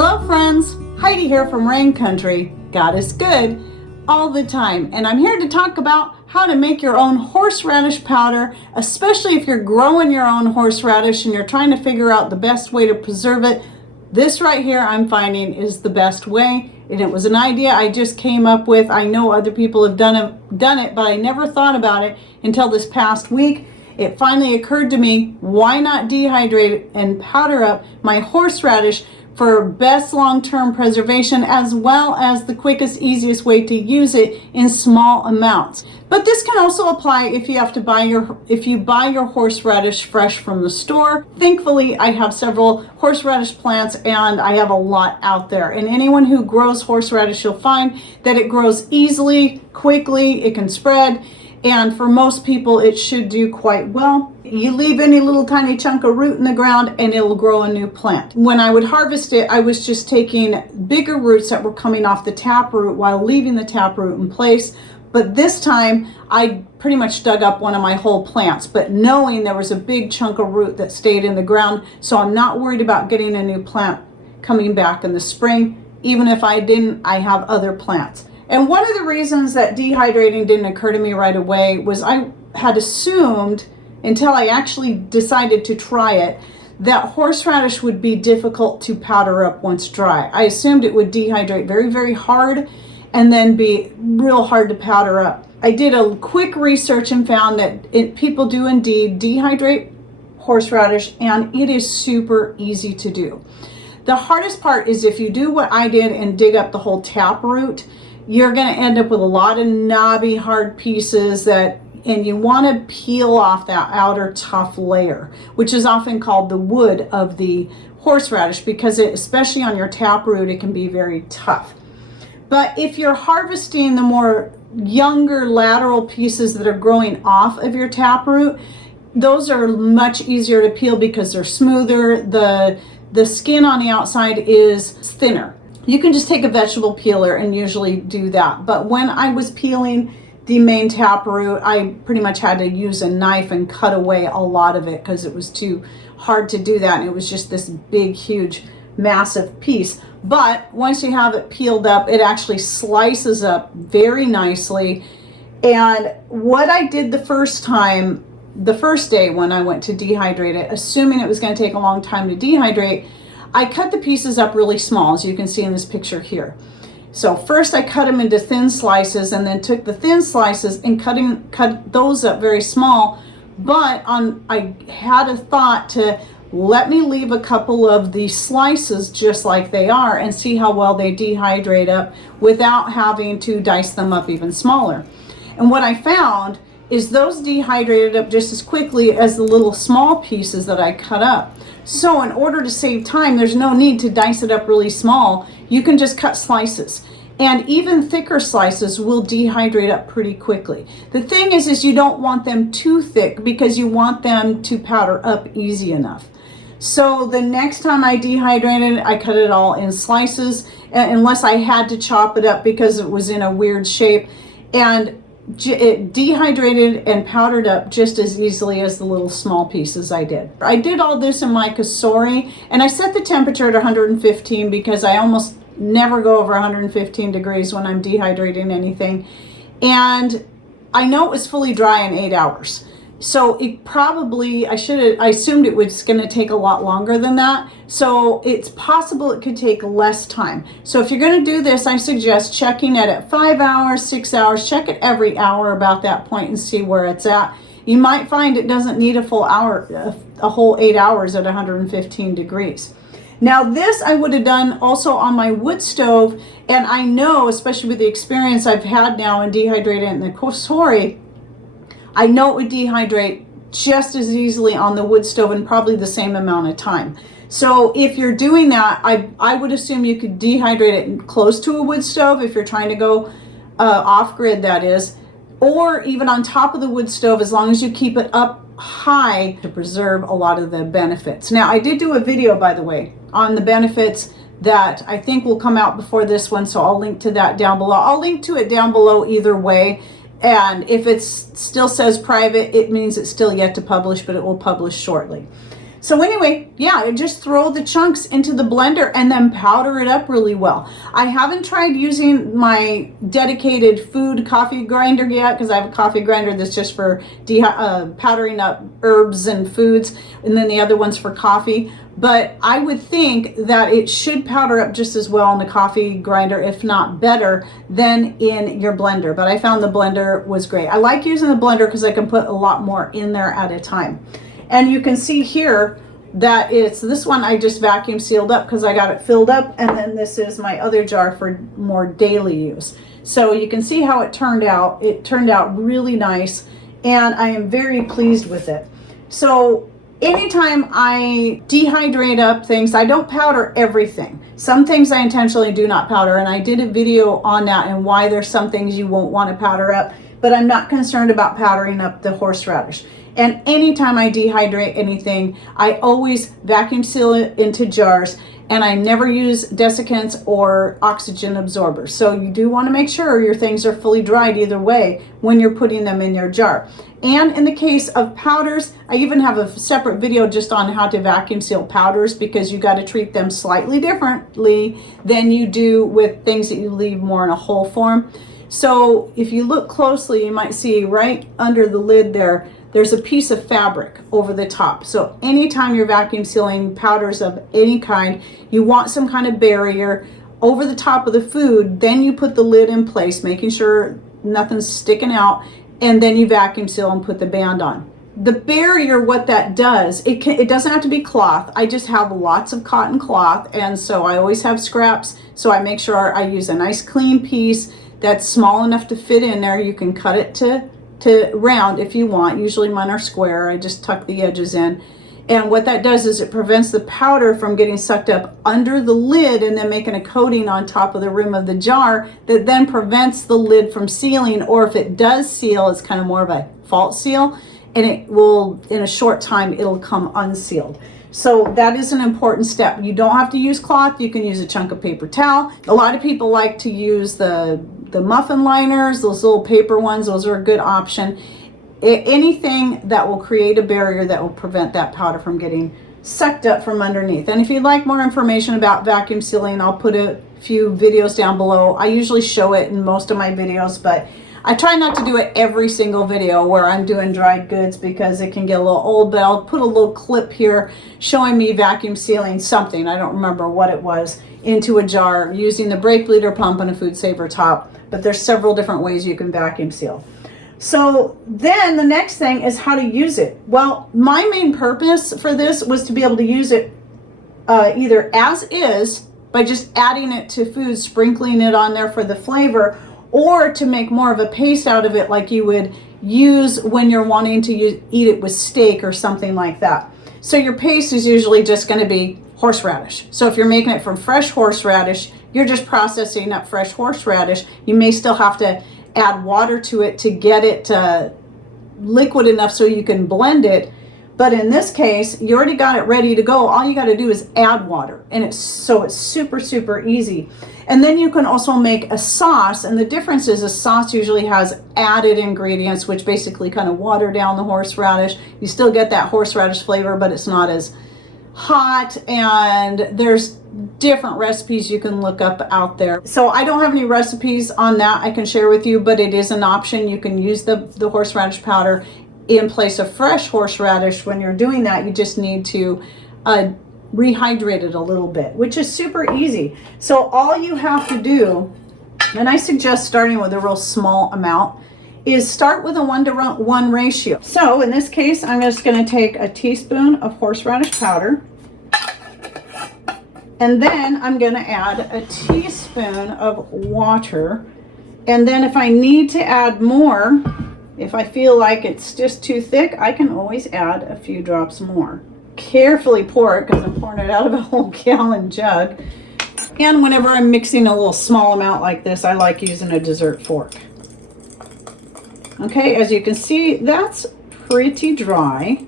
Hello friends, Heidi here from Rain Country. God is good all the time, and I'm here to talk about how to make your own horseradish powder, especially if you're growing your own horseradish and you're trying to figure out the best way to preserve it. This right here I'm finding is the best way, and it was an idea I just came up with. I know other people have done it, but I never thought about it until this past week. It finally occurred to me, why not dehydrate and powder up my horseradish for best long-term preservation, as well as the quickest, easiest way to use it in small amounts. But this can also apply if you buy your horseradish fresh from the store. Thankfully, I have several horseradish plants and I have a lot out there. And anyone who grows horseradish, you'll find that it grows easily, quickly, it can spread. And for most people, it should do quite well. You leave any little tiny chunk of root in the ground and it'll grow a new plant. When I would harvest it, I was just taking bigger roots that were coming off the taproot while leaving the taproot in place. But this time, I pretty much dug up one of my whole plants, but knowing there was a big chunk of root that stayed in the ground, so I'm not worried about getting a new plant coming back in the spring. Even if I didn't, I have other plants. And one of the reasons that dehydrating didn't occur to me right away was I had assumed, until I actually decided to try it, that horseradish would be difficult to powder up once dry. I assumed it would dehydrate very, very hard and then be real hard to powder up. I did a quick research and found that people do indeed dehydrate horseradish, and it is super easy to do. The hardest part is if you do what I did and dig up the whole taproot, you're going to end up with a lot of knobby, hard pieces and you want to peel off that outer tough layer, which is often called the wood of the horseradish, because especially on your taproot, it can be very tough. But if you're harvesting the more younger lateral pieces that are growing off of your taproot, those are much easier to peel because they're smoother. The skin on the outside is thinner. You can just take a vegetable peeler and usually do that. But when I was peeling the main taproot, I pretty much had to use a knife and cut away a lot of it because it was too hard to do that. And it was just this big, huge, massive piece. But once you have it peeled up, it actually slices up very nicely. And what I did the first day when I went to dehydrate it, assuming it was going to take a long time to dehydrate, I cut the pieces up really small, as you can see in this picture here. So first I cut them into thin slices, and then took the thin slices and cut those up very small. But I had a thought to let me leave a couple of the slices just like they are and see how well they dehydrate up without having to dice them up even smaller. And what I found is those dehydrated up just as quickly as the little small pieces that I cut up. So in order to save time, there's no need to dice it up really small. You can just cut slices. And even thicker slices will dehydrate up pretty quickly. The thing is you don't want them too thick because you want them to powder up easy enough. So the next time I dehydrated, I cut it all in slices, unless I had to chop it up because it was in a weird shape. And it dehydrated and powdered up just as easily as the little small pieces I did. I did all this in my Kasori, and I set the temperature at 115 because I almost never go over 115 degrees when I'm dehydrating anything. And I know it was fully dry in 8 hours. So it probably, I assumed it was going to take a lot longer than that. So it's possible it could take less time. So if you're going to do this, I suggest checking it at 5 hours, 6 hours, check it every hour about that point and see where it's at. You might find it doesn't need a full hour, a whole 8 hours at 115 degrees. Now this I would have done also on my wood stove, and I know, especially with the experience I've had now in dehydrating in the Kasori, I know it would dehydrate just as easily on the wood stove in probably the same amount of time. So if you're doing that, I would assume you could dehydrate it close to a wood stove if you're trying to go off-grid, that is, or even on top of the wood stove, as long as you keep it up high to preserve a lot of the benefits. Now, I did do a video, by the way, on the benefits that I think will come out before this one, so I'll link to that down below. I'll link to it down below either way. And if it still says private, it means it's still yet to publish, but it will publish shortly. So anyway, yeah, just throw the chunks into the blender and then powder it up really well. I haven't tried using my dedicated food coffee grinder yet, because I have a coffee grinder that's just for powdering up herbs and foods, and then the other one's for coffee. But I would think that it should powder up just as well in the coffee grinder, if not better, than in your blender. But I found the blender was great. I like using the blender because I can put a lot more in there at a time. And you can see here that it's this one I just vacuum sealed up because I got it filled up, and then this is my other jar for more daily use. So you can see how it turned out. It turned out really nice, and I am very pleased with it. So anytime I dehydrate up things, I don't powder everything. Some things I intentionally do not powder, and I did a video on that and why there's some things you won't want to powder up, but I'm not concerned about powdering up the horseradish. And anytime I dehydrate anything, I always vacuum seal it into jars, and I never use desiccants or oxygen absorbers. So you do want to make sure your things are fully dried either way when you're putting them in your jar. And in the case of powders, I even have a separate video just on how to vacuum seal powders, because you got to treat them slightly differently than you do with things that you leave more in a whole form. So if you look closely, you might see right under the lid there's a piece of fabric over the top. So anytime you're vacuum sealing powders of any kind, you want some kind of barrier over the top of the food. Then you put the lid in place, making sure nothing's sticking out, and then you vacuum seal and put the band on. The barrier, what that does, it doesn't have to be cloth. I just have lots of cotton cloth, and so I always have scraps. So I make sure I use a nice clean piece that's small enough to fit in there. You can cut it to round if you want. Usually mine are square. I just tuck the edges in. And what that does is it prevents the powder from getting sucked up under the lid and then making a coating on top of the rim of the jar that then prevents the lid from sealing. Or if it does seal, it's kind of more of a false seal, and it will, in a short time, it'll come unsealed. So that is an important step. You don't have to use cloth. You can use a chunk of paper towel. A lot of people like to use the muffin liners, those little paper ones. Those are a good option. Anything that will create a barrier that will prevent that powder from getting sucked up from underneath. And if you'd like more information about vacuum sealing, I'll put a few videos down below. I usually show it in most of my videos, but I try not to do it every single video where I'm doing dried goods because it can get a little old, but I'll put a little clip here showing me vacuum sealing something, I don't remember what it was, into a jar using the brake bleeder pump and a food saver top. But there's several different ways you can vacuum seal. So then the next thing is how to use it. Well, my main purpose for this was to be able to use it either as is, by just adding it to food, sprinkling it on there for the flavor, or to make more of a paste out of it like you would use when you're wanting to eat it with steak or something like that. So your paste is usually just going to be horseradish. So if you're making it from fresh horseradish, you're just processing up fresh horseradish. You may still have to add water to it to get it liquid enough so you can blend it. But in this case, you already got it ready to go. All you got to do is add water, and it's super, super easy. And then you can also make a sauce, and the difference is a sauce usually has added ingredients which basically kind of water down the horseradish. You still get that horseradish flavor, but it's not as hot, and there's different recipes you can look up out there. So I don't have any recipes on that I can share with you, but it is an option. You can use the horseradish powder in place of fresh horseradish. When you're doing that, you just need to rehydrate it a little bit, which is super easy. So all you have to do, and I suggest starting with a real small amount, is start with a 1-to-1 ratio. So in this case, I'm just going to take a teaspoon of horseradish powder, and then I'm going to add a teaspoon of water. And then if I need to add more, if I feel like it's just too thick, I can always add a few drops more. Carefully pour it because I'm pouring it out of a whole gallon jug. And whenever I'm mixing a little small amount like this, I like using a dessert fork. Okay, as you can see, that's pretty dry.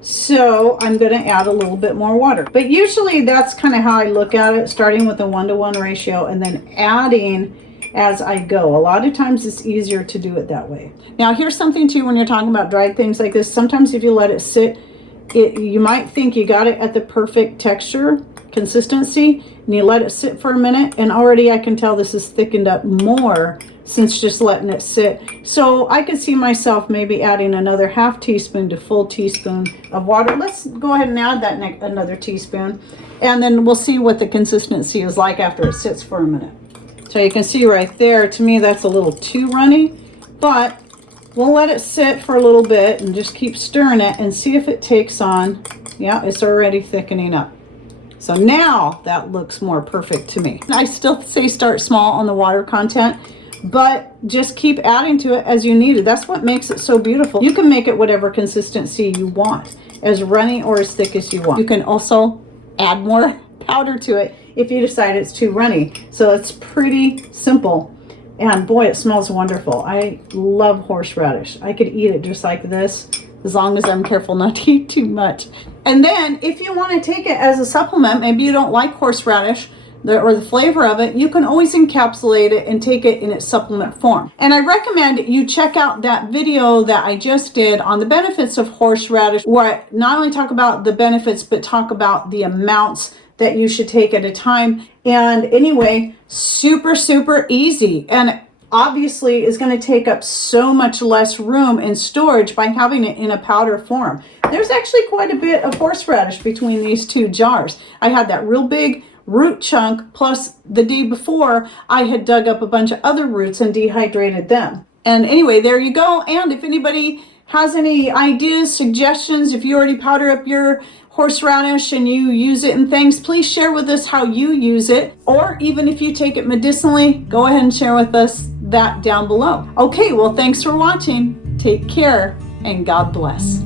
So I'm going to add a little bit more water. But usually that's kind of how I look at it, starting with a 1-to-1 ratio and then adding as I go. A lot of times it's easier to do it that way. Now here's something too when you're talking about dried things like this. Sometimes if you let it sit You might think you got it at the perfect texture, consistency, and you let it sit for a minute, and already I can tell this is thickened up more since just letting it sit. So I could see myself maybe adding another half teaspoon to full teaspoon of water. Let's go ahead and add that another teaspoon, and then we'll see what the consistency is like after it sits for a minute. So you can see right there, to me that's a little too runny, but we'll let it sit for a little bit and just keep stirring it and see if it takes on. Yeah, it's already thickening up. So now that looks more perfect to me. I still say start small on the water content, but just keep adding to it as you need it. That's what makes it so beautiful. You can make it whatever consistency you want, as runny or as thick as you want. You can also add more powder to it if you decide it's too runny. So it's pretty simple. And boy, it smells wonderful. I love horseradish. I could eat it just like this, as long as I'm careful not to eat too much. And then if you want to take it as a supplement, maybe you don't like horseradish or the flavor of it, you can always encapsulate it and take it in its supplement form. And I recommend you check out that video that I just did on the benefits of horseradish, where I not only talk about the benefits, but talk about the amounts that you should take at a time. And anyway, super, super easy. And obviously is going to take up so much less room and storage by having it in a powder form. There's actually quite a bit of horseradish between these two jars. I had that real big root chunk, plus the day before I had dug up a bunch of other roots and dehydrated them. And anyway, there you go. And if anybody has any ideas, suggestions, if you already powder up your horseradish and you use it in things, please share with us how you use it. Or even if you take it medicinally, go ahead and share with us that down below. Okay, well, thanks for watching. Take care and God bless.